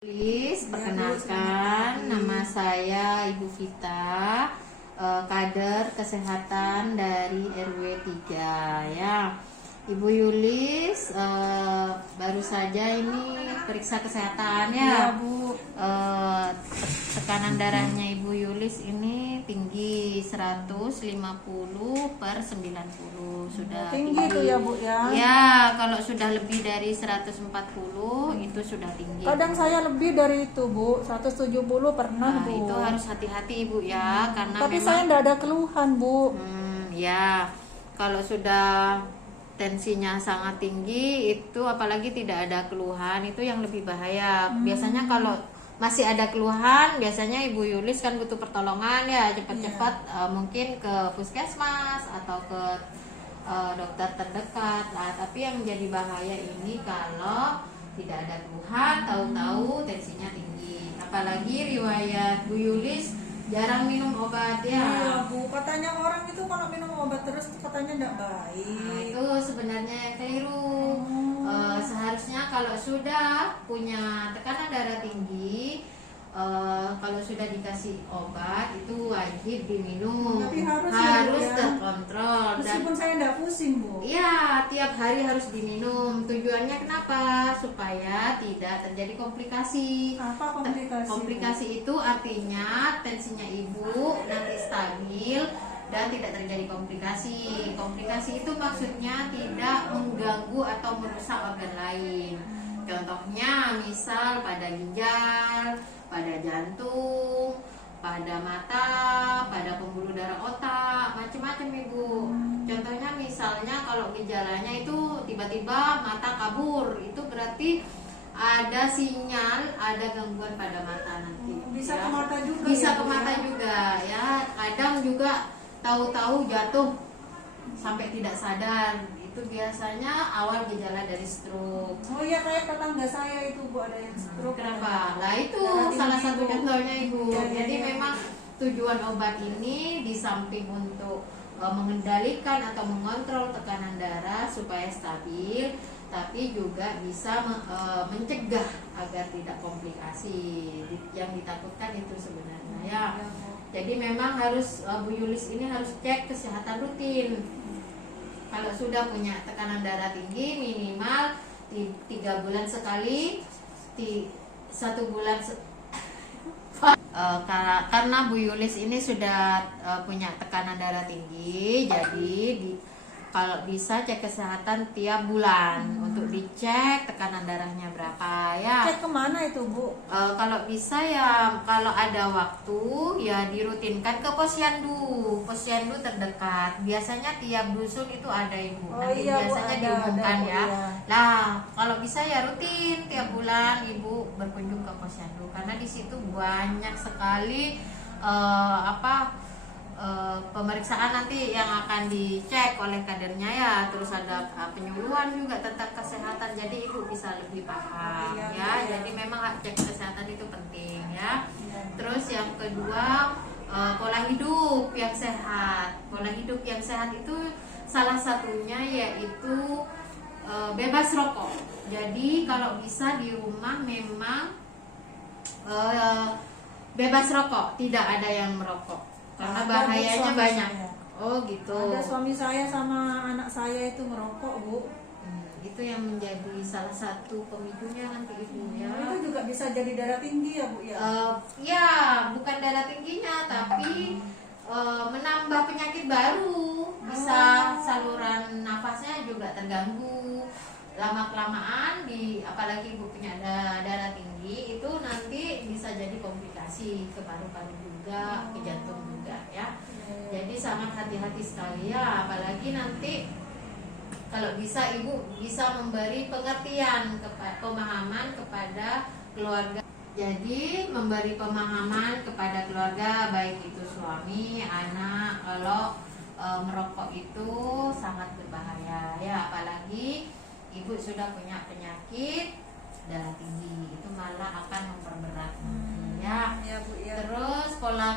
Please, perkenalkan, nama saya Ibu Vita, kader kesehatan dari RW 3 ya. Ibu Yulis baru saja ini periksa kesehatan ya. Iya, Bu. Tekanan darahnya Ibu Yulis ini tinggi 150/90 sudah Tinggi tuh ya, Bu ya. Ya, kalau sudah lebih dari 140 itu sudah tinggi. Kadang saya lebih dari itu, Bu. 170 pernah, Nah, Bu. itu harus hati-hati Ibu ya, karena Tapi memang saya enggak ada keluhan, Bu. ya, kalau sudah tensinya sangat tinggi itu apalagi tidak ada keluhan itu yang lebih bahaya. Biasanya kalau masih ada keluhan, biasanya Ibu Yulis kan butuh pertolongan ya, cepat-cepat mungkin ke puskesmas atau ke dokter terdekat. Nah, tapi yang jadi bahaya ini kalau tidak ada keluhan, tahu-tahu tensinya tinggi. Apalagi riwayat Bu Yulis jarang minum obat ya. Iya, Bu. Katanya orang itu kalau minum obat terus katanya enggak Nah, baik. itu sebenarnya yang keliru. Seharusnya kalau sudah punya tekanan darah tinggi, kalau sudah dikasih obat itu wajib diminum. Tapi harus ya, Bu, ya. terkontrol dan Meskipun saya enggak pusing, Bu. iya, tiap hari harus diminum. Tujuannya kenapa? Supaya tidak terjadi komplikasi. Apa komplikasi? Komplikasi itu artinya tensinya ibu nanti stabil dan tidak terjadi komplikasi. Komplikasi itu maksudnya tidak mengganggu atau merusak organ lain. Contohnya misal pada ginjal, pada jantung, pada mata, pada pembuluh darah otak, macam-macam Ibu. Contohnya misalnya kalau gejalanya itu tiba-tiba mata kabur, itu berarti ada sinyal, ada gangguan pada mata nanti. Bisa ya. ke mata juga. Bisa ya, ke Bu, mata ya? juga ya. Kadang juga tahu-tahu jatuh sampai tidak sadar. Itu biasanya awal gejala dari stroke. Oh iya, kayak tetangga saya itu, Bu, ada yang stroke. Kenapa? Nah itu Darah salah tinggi, satu Bu. contohnya Ibu. Iya, iya, Jadi iya. memang tujuan obat ini di samping untuk mengendalikan atau mengontrol tekanan darah supaya stabil, tapi juga bisa mencegah agar tidak komplikasi. Yang ditakutkan itu sebenarnya ya. Iya, Bu. Jadi memang harus Bu Yulis ini harus cek kesehatan rutin. Kalau sudah punya tekanan darah tinggi minimal 3 bulan sekali, 1 bulan karena Bu Yulis ini sudah punya tekanan darah tinggi, jadi kalau bisa cek kesehatan tiap bulan untuk dicek tekanan darahnya berapa ya. Cek kemana itu, Bu? Kalau bisa ya, kalau ada waktu ya dirutinkan ke posyandu terdekat. Biasanya tiap dusun itu ada Ibu. Oh Nanti iya, Bu, biasanya ada, diumumkan Bu, ya. iya. Nah, kalau bisa ya rutin tiap bulan Ibu berkunjung ke posyandu karena di situ banyak sekali pemeriksaan nanti yang akan dicek oleh kadernya ya, terus ada penyuluhan juga tentang kesehatan, jadi ibu bisa lebih paham Iya, ya. iya. Jadi memang cek kesehatan itu penting ya. Iya. Terus yang kedua, pola hidup yang sehat. Pola hidup yang sehat itu salah satunya yaitu bebas rokok. Jadi kalau bisa di rumah memang bebas rokok, tidak ada yang merokok karena Ada, Bu, bahayanya suami banyak. saya. Oh gitu. Ada suami saya sama anak saya itu merokok, Bu. Itu yang menjadi salah satu pemicunya nanti Ibu ya. Itu juga bisa jadi darah tinggi ya, Bu ya? Ya, bukan darah tingginya tapi menambah penyakit baru. Bisa saluran nafasnya juga terganggu. Lama-kelamaan apalagi Ibu punya darah tinggi itu nanti bisa jadi komplikasi ke paru-paru juga, ke jantung juga ya. Jadi sangat hati-hati sekali ya, apalagi nanti kalau bisa Ibu bisa memberi pengertian pemahaman kepada keluarga. Jadi memberi pemahaman kepada keluarga baik itu suami, anak, kalau merokok itu sangat berbahaya ya, apalagi Ibu sudah punya penyakit darah tinggi, itu malah akan memperberat nanti ya. Ya, Bu ya. Terus pola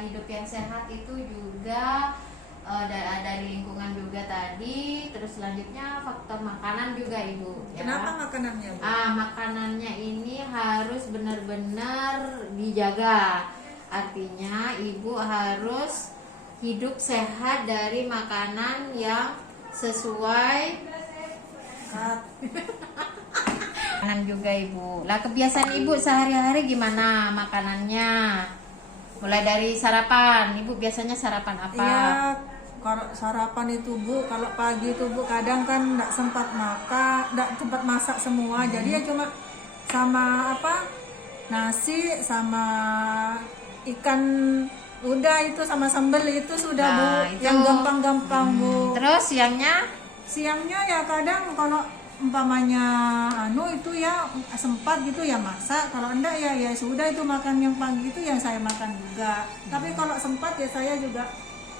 hidup yang sehat itu juga dari lingkungan juga tadi, terus Terus selanjutnya faktor makanan juga Ibu. Ya. Kenapa makanannya, Bu? Makanannya ini harus benar-benar dijaga. Artinya Ibu harus hidup sehat dari makanan yang sesuai makanan juga Ibu. Lah kebiasaan Ibu sehari-hari gimana makanannya? Mulai dari sarapan, Ibu biasanya sarapan apa? Iya, kalau sarapan itu Bu, kalau pagi itu Bu kadang kan nggak sempat makan, nggak sempat masak semua, jadi ya cuma sama apa nasi sama ikan, udah itu sama sambal itu sudah Bu, Nah, itu. yang gampang-gampang Bu. Terus Siangnya ya kadang kalau umpamanya itu ya sempat gitu ya masak, kalau enggak ya sudah itu makan yang pagi itu yang saya makan juga. Tapi kalau sempat ya saya juga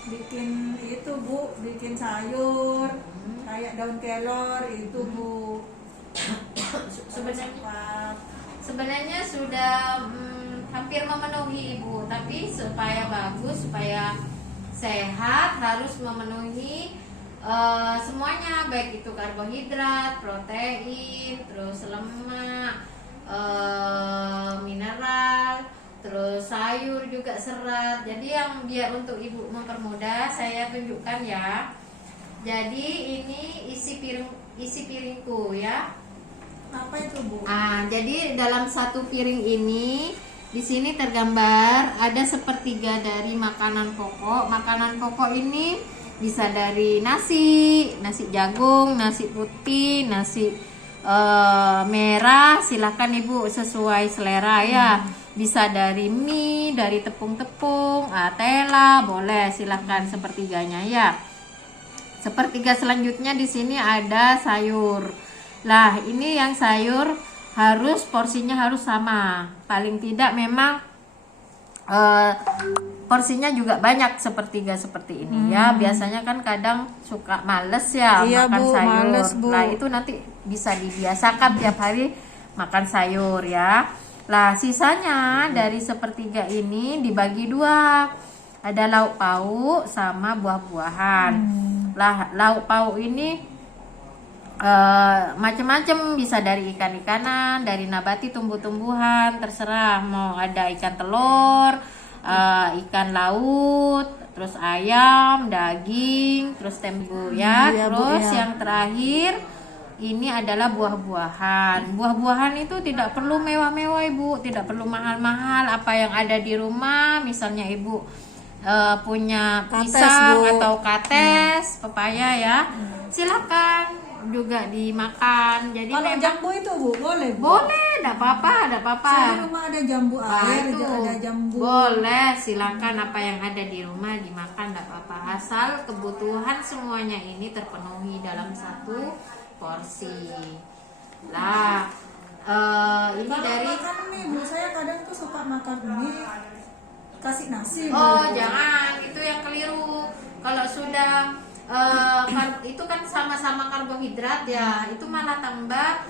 bikin itu Bu, bikin sayur kayak daun kelor itu Bu. sebenarnya sudah hampir memenuhi Ibu, tapi supaya bagus, supaya sehat harus memenuhi semuanya, baik itu karbohidrat, protein, terus lemak, mineral, terus sayur juga serat. Jadi yang biar untuk Ibu mempermudah saya tunjukkan ya. Jadi ini isi piringku ya. Apa itu Bu? Jadi dalam satu piring ini di sini tergambar ada sepertiga dari makanan pokok. Makanan pokok ini bisa dari nasi jagung, nasi putih, nasi merah, silahkan Ibu sesuai selera ya. Bisa dari mie, dari tepung-tepung, tela, boleh silahkan sepertiganya ya. Sepertiga selanjutnya di sini ada sayur. Lah ini yang sayur harus porsinya harus sama, paling tidak memang porsinya juga banyak sepertiga seperti ini ya. Biasanya kan kadang suka males ya makan Bu, sayur. males, Bu. Nah itu nanti bisa dibiasakan tiap hari makan sayur ya. Lah sisanya dari sepertiga ini dibagi dua, ada lauk pauk sama buah-buahan. Lah lauk pauk ini macam-macam, bisa dari ikan-ikanan, dari nabati tumbuh-tumbuhan, terserah mau ada ikan telur, ikan laut, terus ayam, daging, terus tempe ya. Iya, Bu, Terus iya. yang terakhir ini adalah buah-buahan. Buah-buahan itu tidak perlu mewah-mewah Ibu, tidak perlu mahal-mahal. Apa yang ada di rumah, misalnya Ibu punya Kates, pisang Bu. atau kates, pepaya ya, silakan juga dimakan. Jadi Kalau memang jambu itu Bu, boleh Bu? boleh, tidak apa-apa, tidak apa-apa. Saya di rumah ada jambu air, itu ada jambu. boleh, silakan apa yang ada di rumah dimakan, tidak apa-apa. Asal kebutuhan semuanya ini terpenuhi dalam satu porsi. Lah, ini Kalau dari makan mie Bu, saya kadang tuh suka makan mie kasih nasi Bu. jangan, itu yang keliru. Kalau sudah itu kan sama-sama karbohidrat ya, itu malah tambah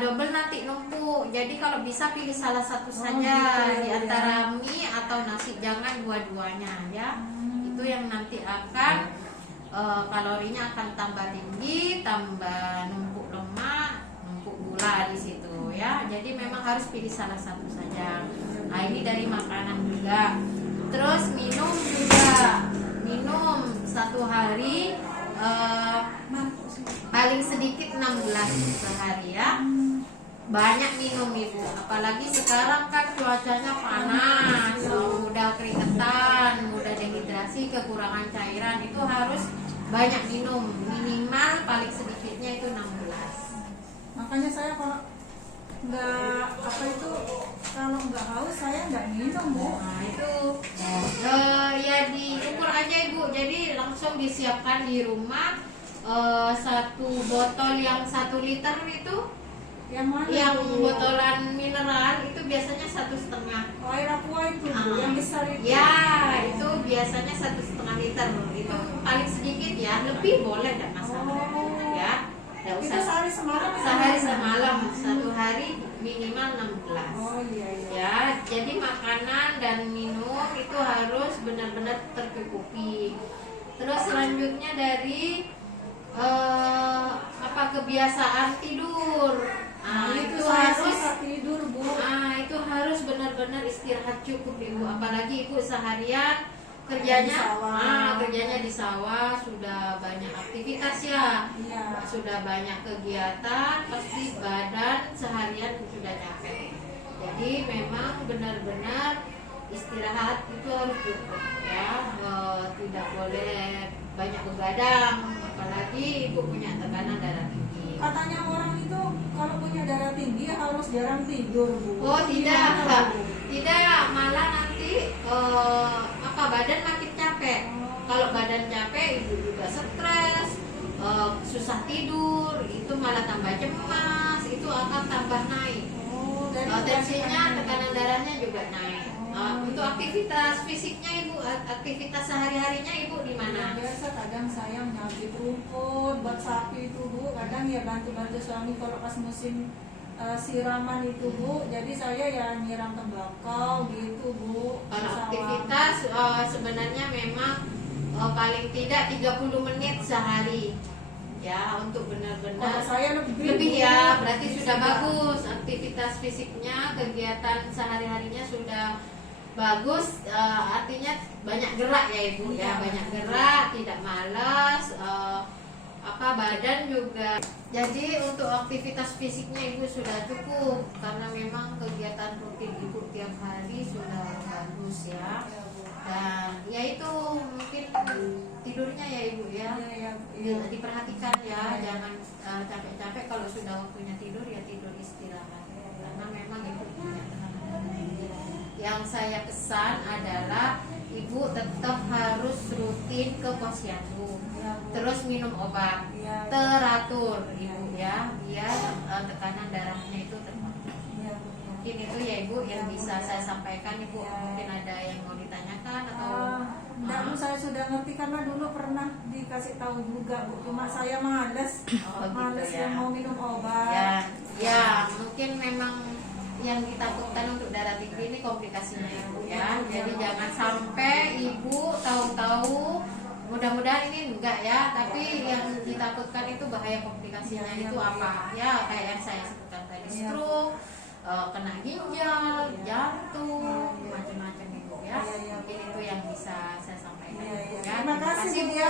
double nanti numpuk. Jadi kalau bisa pilih salah satu saja di antara mie atau nasi, jangan dua-duanya ya. Itu yang nanti akan kalorinya akan tambah tinggi, tambah numpuk lemak, numpuk gula di situ ya. Jadi memang harus pilih salah satu saja. Nah ini dari makanan juga. Terus minum juga, minum satu hari paling sedikit 6 gelas sehari ya. Banyak minum Ibu, apalagi sekarang kan cuacanya panas, mudah keringetan, mudah dehidrasi, kekurangan cairan. Itu harus banyak minum, minimal paling sedikitnya itu 6 gelas. Makanya saya kalau nggak haus saya nggak minum Bu. Nah itu ya diukur aja Ibu, jadi langsung disiapkan di rumah satu botol yang 1 liter itu, Yang mana yang Bu? botolan mineral itu biasanya 1,5. Oh, air aqua itu Bu, yang besar itu. Ya itu biasanya 1,5 liter, itu paling sedikit ya, lebih boleh tidak masalah ya. Nggak Itu usah sehari semalam. sehari semalam, satu hari minimal 6 gelas. Oh iya. Ya, jadi makanan dan minum itu harus benar-benar tercukupi. Terus selanjutnya dari kebiasaan tidur. itu Itu saya harus susah tidur, Bu. itu harus benar-benar istirahat cukup ibu. Apalagi ibu seharian kerjanya Di sawah. kerjanya di sawah, sudah banyak aktivitas ya, Iya. sudah banyak kegiatan, pasti badan seharian sudah capek. Jadi memang benar-benar istirahat itu harus cukup ya. Tidak boleh banyak begadang, apalagi ibu punya tekanan darah tinggi. Katanya orang itu kalau punya darah tinggi harus jarang tidur, Bu. Oh tidak, Gimana, Bu? tidak, malah nanti badan makin capek. Kalau badan capek, ibu juga stres, susah tidur, itu malah tambah cemas, itu akan tambah naik. Dari Tensinya, tekanan darahnya juga naik. Untuk aktivitas fisiknya ibu, aktivitas sehari-harinya ibu di mana? Biasa kadang saya nyabit rumput buat sapi itu, Bu. Kadang ya bantu-bantu suami kalau pas musim siraman itu, Bu. Jadi saya ya nyiram tembakau gitu, Bu. Kalau Sawah. aktivitas sebenarnya memang paling tidak 30 menit sehari ya, untuk Kalau benar-benar saya lebih Bu. ya, berarti sudah bagus aktivitas fisiknya, kegiatan sehari-harinya sudah bagus. Artinya banyak gerak ya ibu ya, banyak gerak, tidak malas, badan juga. Jadi untuk aktivitas fisiknya ibu sudah cukup, karena memang kegiatan rutin ibu tiap hari sudah bagus ya. Dan ya itu mungkin tidurnya ya ibu ya, Iya. diperhatikan ya, jangan capek-capek. Kalau sudah waktunya tidur ya tidur istirahat, karena memang ibu punya tekanan darah tinggi. Yang saya pesan adalah ibu tetap harus rutin ke posyandu, terus minum obat Iya. teratur ibu ya, biar tekanan darahnya itu terkontrol. Mungkin itu ya ibu yang bisa saya sampaikan ibu. Mungkin ada yang mau ditanyakan atau Enggak, Bu, saya sudah ngerti karena dulu pernah dikasih tahu juga, Bu. Cuma saya males, males gitu ya. yang mau minum obat. Ya, mungkin memang yang ditakutkan untuk darah tinggi ini komplikasinya ibu ya. Jadi jangan sampai ibu tahu-tahu, mudah-mudahan ini enggak ya, tapi yang ditakutkan itu bahaya komplikasinya itu apa ya, kayak yang saya sebutkan tadi, stroke, kena ginjal, jantung, macam-macam ibu ya. Mungkin itu yang bisa saya sampaikan ibu ya. Terima kasih, Bu, ya.